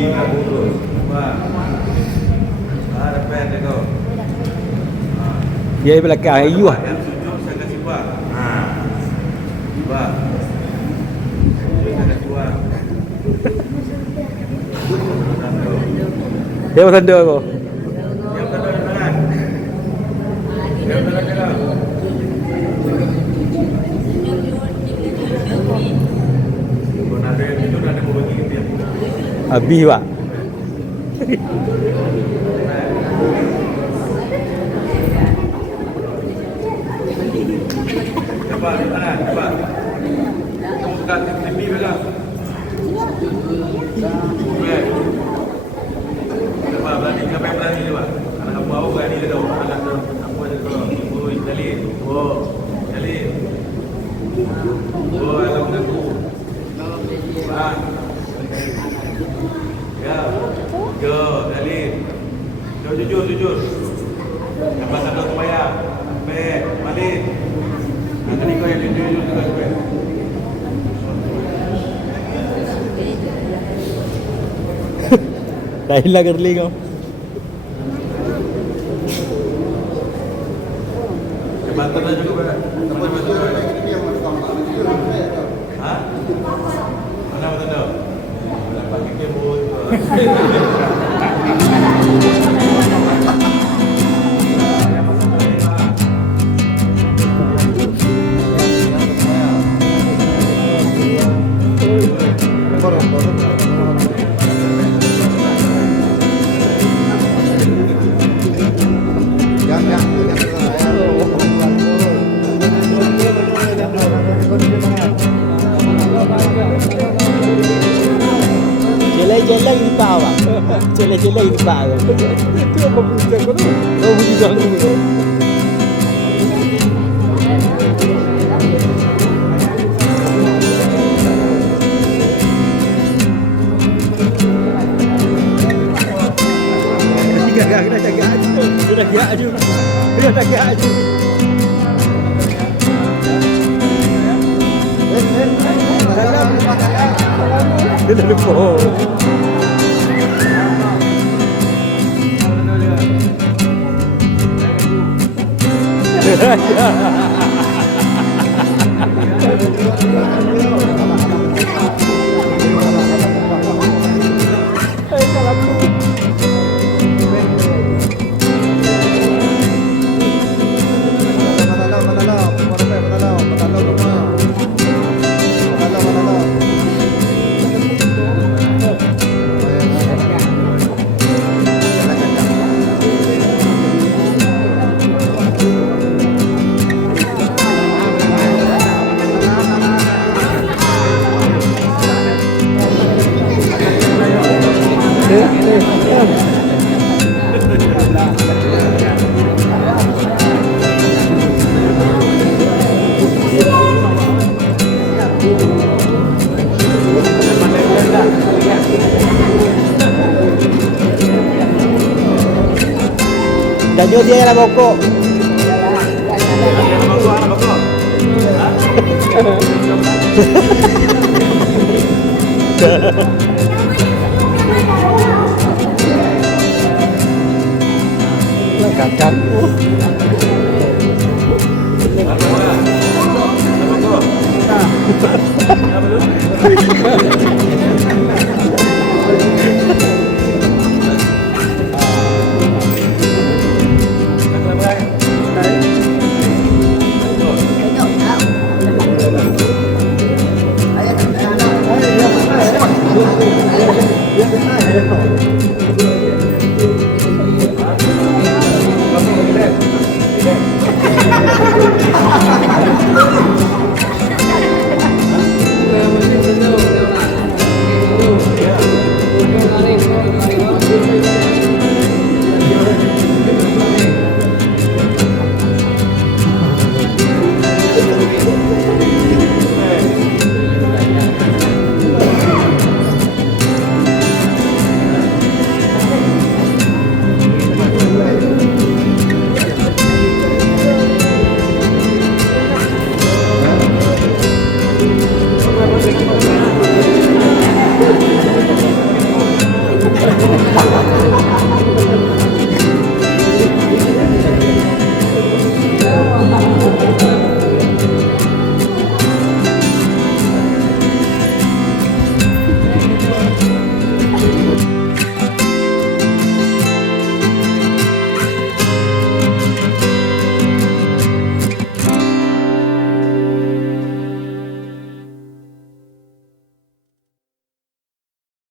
Biga burus. Wah. Ada pen dia kau. Dia belakang ayu ah. Yang sujud saya kasih buat. Buat. Saya kasih buat. Dia bertanda aku. Yang tanda tangan. Yang tanda tangan. Ada yang itu ada berbagi gitu ya. Habis pak. Cepat, tangan, cepat. Kamu buka TV belakang. Okey. Cepat, berani, siapa yang berani ni pak? Anak kamu bau berani dia tahu. Anak tu apa dia kalau. Oi, Jalil. Oh, Jalil. Oh, alam aku. Ah. Ya. Yo, Jalil. Jujur. Jangan ada supaya. Baik, balik. Tadi kau yang jujur juga tu. Dah hilang kerli kau. Jabatan dah juga berapa? Ha? Mana betul tu? Nak pakai kebun. Jelek-jelek di bawah. Jelek-jelek di bawah. Itu apa bunyi kau tu? Oh bunyi ganggu. Gagak kita jaga aja. Sudah jaga aja. Sudah jaga aja. Dia lupa. Dan dia lah pokok. Kacang. Dah.